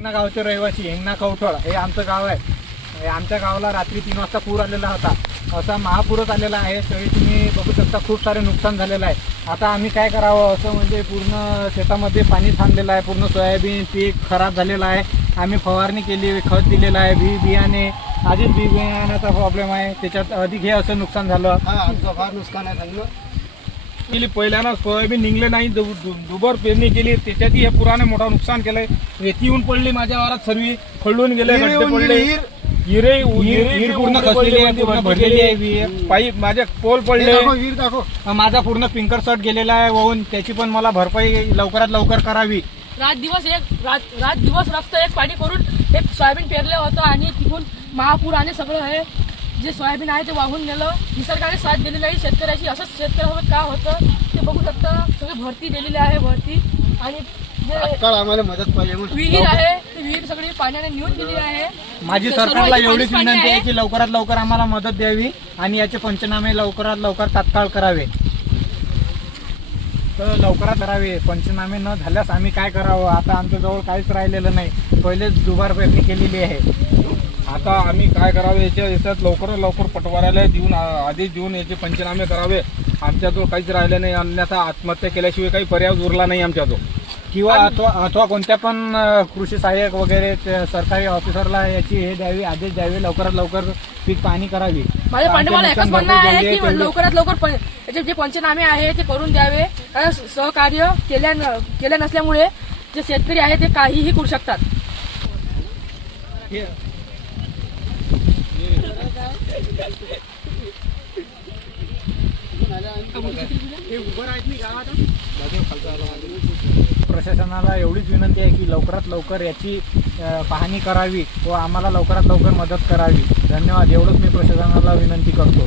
हिंगणा गावचे रहिवासी हिंगणा कवठळ हे आमचं गाव आहे। आमच्या गावाला रात्री 3 वाजता पूर आलेला होता। असा महापूरच आलेला आहे। तरी तुम्ही बघू शकता खूप सारे नुकसान झालेलं आहे। आता आम्ही काय करावं असं म्हणजे पूर्ण शेतामध्ये पाणी थांबलेलं आहे। पूर्ण सोयाबीन पीक खराब झालेलं आहे। आम्ही फवारणी केली, खत दिलेलं आहे, बियाणे आधीच बियाण्याचा प्रॉब्लेम आहे, त्याच्यात अधिक हे असं नुकसान झालं। आमचं फार नुकसान आहे चांगलं केली। पहिल्यानं सोयाबीन निघले नाही, दुबार पेरणी केली, त्याच्यातही हे पुराने मोठा नुकसान केलंय। रेती येऊन पडली माझ्या वारात, सर्वी खळून गेले, गड्डे पडले, हिरे पूर्ण खचलेली आहे, पूर्ण भरलेली आहे विहीर। पाईप माझे पोल पडले, वीर दाखव। माझा पूर्ण पिंकर शॉट गेलेला आहे वाहून, त्याची पण मला भरपाई लवकरात लवकर करावी। रात दिवस रक्त एक पाणी करून हे सोयाबीन पेरलं होतं आणि तिथून महापूर आणि सगळं हे जे सोयाबीन आहे ते वाहून गेलं। निसर्गाने साथ दिलेली आहे शेतकऱ्याची। असंच शेतकऱ्यासोबत का होतं ते बघू शकता। सगळी भरती दिलेली आहे, भरती आणि जे आम्हाला मदत पाहिजे म्हणून विहीर आहे ती विहीर सगळी पाण्याने निघून गेलेली आहे। माझी सर्व सरकारला इथे एवढीच पाणी विनंती आहे आहे। की लवकरात लवकर आम्हाला मदत द्यावी आणि याचे पंचनामे लवकरात लवकर तात्काळ करावे। तर लवकरात करावे। पंचनामे न झाल्यास आम्ही काय करावं? आता आमच्याजवळ काहीच राहिलेलं नाही, पहिलेच दुबार पेरणी केलेली आहे। आता आम्ही काय करावे? याच्यात लवकरात लवकर पटवाऱ्याला देऊन आदेश देऊन याचे पंचनामे करावे। आमच्याजवळ काहीच राहिलं नाही, अन्यथा आत्महत्या केल्याशिवाय काही पर्याय उरला नाही आमच्याजवळ। किंवा अथवा कोणत्या पण कृषी सहाय्यक वगैरे सरकारी ऑफिसरला याची हे द्यावी, आदेश द्यावे, लवकरात लवकर पीक पाहणी करावी। माझ्या पांडवाला एकच म्हणणं आहे की लवकरात लवकर याचे जे पंचनामे आहे ते करून द्यावे। कारण सहकार्य केल्या नसल्यामुळे जे शेतकरी आहे ते काहीही करू शकतात। प्रशासनाला एवढीच विनंती आहे की लवकरात लवकर याची पाहणी करावी व आम्हाला लवकरात लवकर मदत करावी। धन्यवाद, एवढंच मी प्रशासनाला विनंती करतो।